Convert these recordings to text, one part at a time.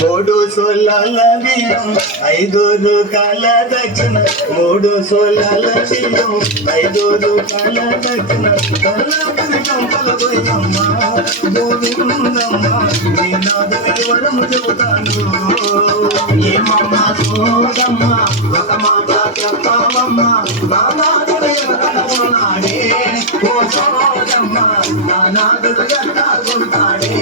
మూడు సోలాల బియ్యం 5 రూపాయల దక్షిణ, 3 సోలాల బియ్యం 5 రూపాయల దక్షిణ. కల్లాపని కంపల పోయమ్మ గోవిందమ్మ, నీ నాదని వరము చెబుతాను. ఏమమ్మ చూడమ్మ ఒక మాట చెప్పావమ్మ, నా నాదుడు ఎక్కడున్నాడే, ఓ చూడమ్మ నా నాదుడు ఎక్కడున్నాడే.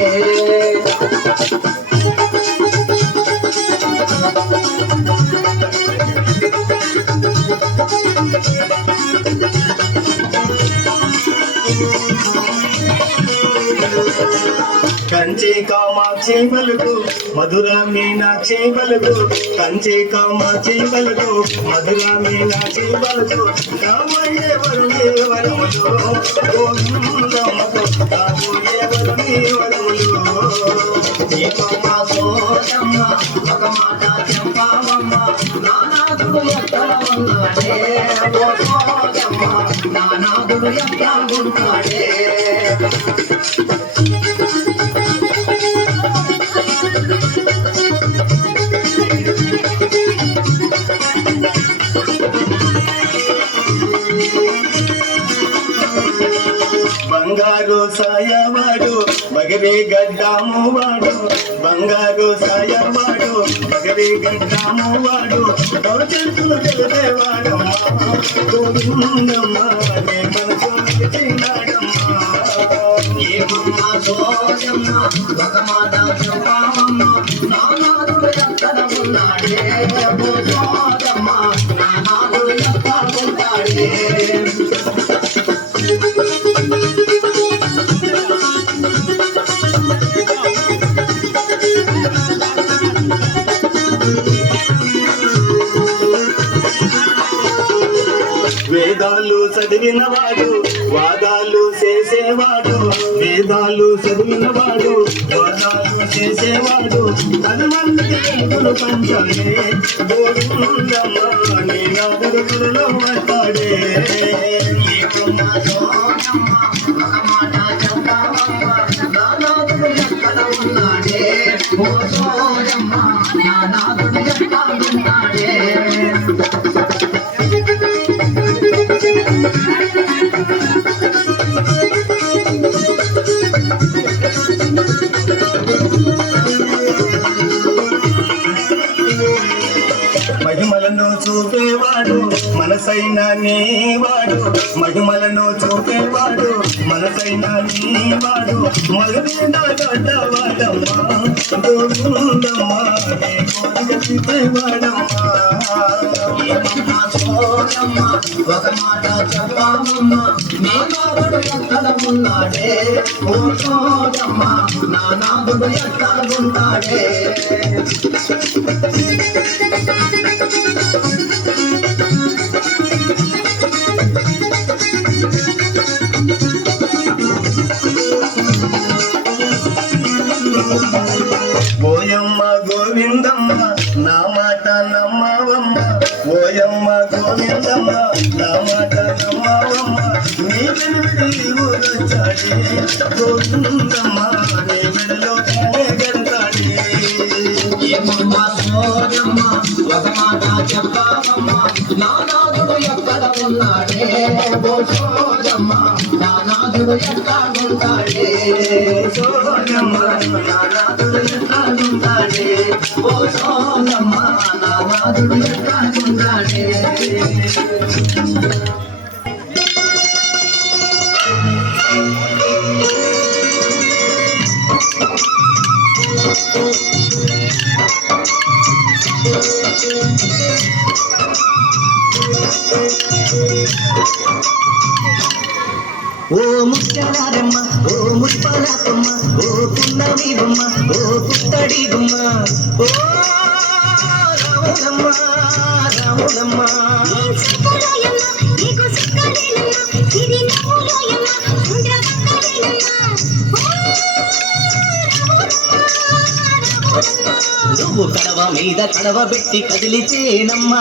కంచి కామాక్షి పలుకు మధుర మీనాక్షి పలుకు, కంచి కామాక్షి పలుకు మధుర మీనాక్షి పలుకు. కాబోయే వరుణి వరములు గోవిందమ్మకు, కాబోయే వరుణి వరములు. ఏమమ్మ చూడమ్మ ఒక మాట చెప్పావమ్మ, నా నాదుడు ఎక్కడ ఉన్నాడే, ఓ చూడమ్మ నా నాదుడు ఎక్కడున్నాడే. బంగారు సాయవాడు మగరి గడ్డాము వాడు, బంగారు సాయవాడు మగరి గడ్డాము వాడు. భవిష్యత్తులు తెలిపేవాడమ్మా గోవిందమ్మ, నీ మనసు చిన్నాడమ్మా. ఏమమ్మ చూడమ్మ ఒక మాట చెప్పావమ్మ, నా నాదుడు ఎక్కడ ఉన్నాడే, ఓ చూడమ్మ నా నాదుడు ఎక్కడున్నాడే. వేదాలు చదివినవాడు వాదాలు చేసేవాడు, వేదాలు చదివినవాడు వాదాలు చేసేవాడు. 10 మందికి వెలుగులు పంచాడే గోవిందమ్మ, నీ నాదుడు గుడిలో వస్తాడే. ఏమమ్మ చూడమ్మ ఒక మాట చెప్పావమ్మ, నా నాదుడు ఎక్కడ ఉన్నాడే, ఓ చూడమ్మ నా నాదుడు ఎక్కడున్నాడే. మహిమలను చూపేవాడు మనసైన నీవాడు, మహిమలను చూపేవాడు మనసైన నీవాడు. మగమీద గడ్డవాడమ్మా గోవిందమ్మ, నీ కోరిక తీర్చేవాడమ్మా. ఏమమ్మ చూడమ్మ ఒక మాట చెప్పావమ్మ, నా నాదుడు ఎక్కడ ఉన్నాడే, ఓ చూడమ్మ నా నాదుడు ఎక్కడున్నాడే. ఓయమ్మ గోవిందమ్మ నా మాట నమ్మవమ్మ, ఓయమ్మ గోవిందమ్మ నా మాట నమ్మవమ్మ. నీ వెనుడి ఊరొచ్చాడే గోవిందమ్మ, నీ మెడలో గడతాడే. ఏమమ్మ చూడమ్మ ఒక మాట చెప్పావమ్మ, నా నాదుడు ఎక్కడ ఉన్నాడే, ఓ చూడమ్మ నా నాదుడు ఎక్కడున్నాడే. సోయమ్మ నా నాదుడు ఎక్కడున్నాడే, ఓ చూడమ్మ నా నాదుడు ఎక్కడున్నాడే. ఓ ముత్యాలమ్మ ఓ ముత్యాలమ్మ ఓ పున్నమి బొమ్మ ఓ పుత్తడి బొమ్మ ఓ రాములమ్మ రాములమ్మ నువ్వు కడవ మీద కడవ పెట్టి కదిలితేనమ్మా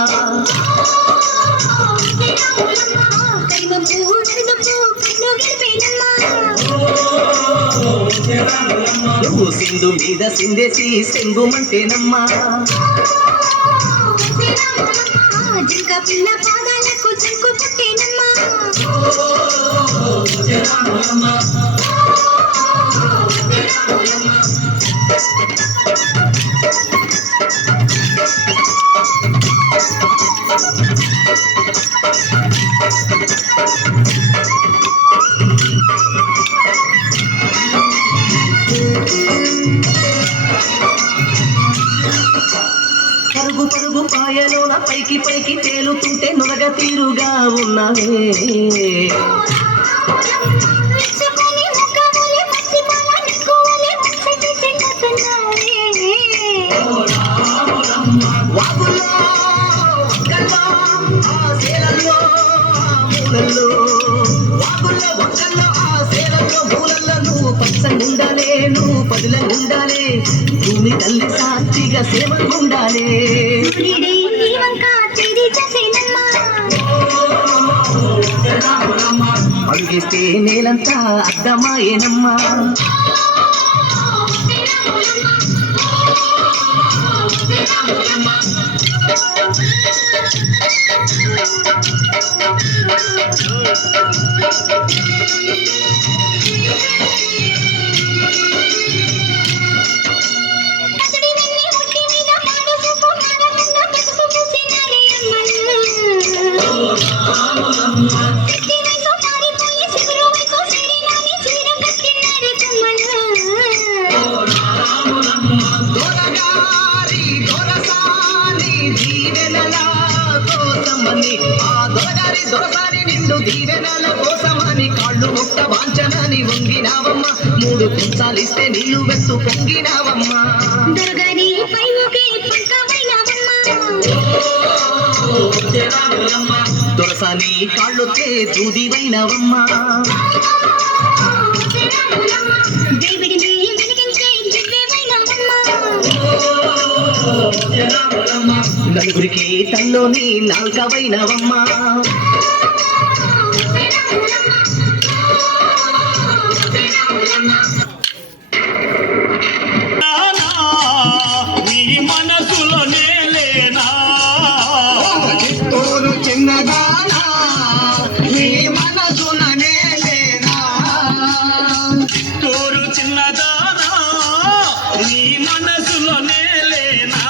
నువ్వు సింధు మీద సిందేసి సెంగుమంటేనమ్మా జింక పిల్ల పాదాలకు జంకు పుట్టేనమ్మా పరుగు పరుగు పాయలోన పైకి పైకి తేలుతుంటే నొరగ తీరుగా ఉన్నావే వాగుల్లో వంకల్లో ఆ సేలల్లో మూలల్లో వాగుల్లో వంకల్లో ఆ సేలల్లో మూలల్లో నువ్వు పచ్చగుండాలే నువ్వు పదులంగుండాలే భూమి తల్లి సాక్షిగా సేవంగుండాలే అడుగేస్తే నేలంతా అర్థమాయేనమ్మా దొరసారి నిండు దీవెనల కోసమని కాళ్ళు ముక్త వాంచనని వంగినావమ్మ మూడు కుంచాలిస్తే నీళ్లు వెత్తు పొంగినావమ్మా దొరసాని కాళ్ళొచ్చే దూదివైనవమ్మా నలుగురికి తల్లోని నాల్కవైనవమ్మా నీ మనసులోనే లేనా చిత్తూరు చిన్నదానా నీ మనసులనే లేనా తోరు చిన్నదానా నీ మనసులోనే లేనా